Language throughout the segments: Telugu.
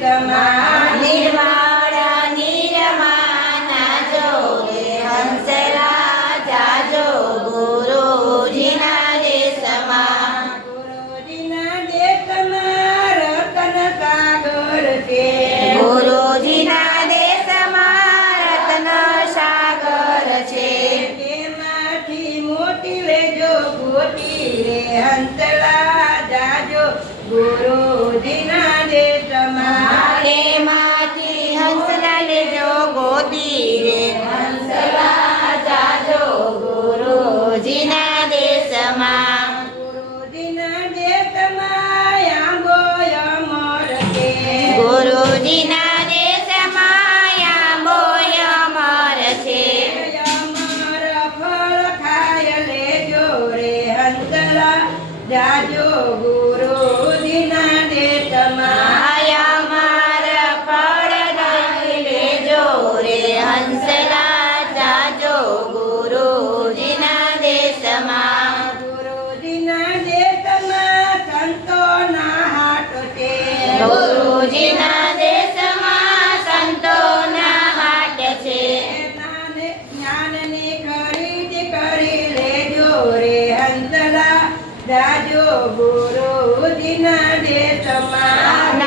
તમારી જાજો ગુરુજીના દેશમાં જ્ઞાનની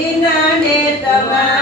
ದಿನ ನೇತವಾ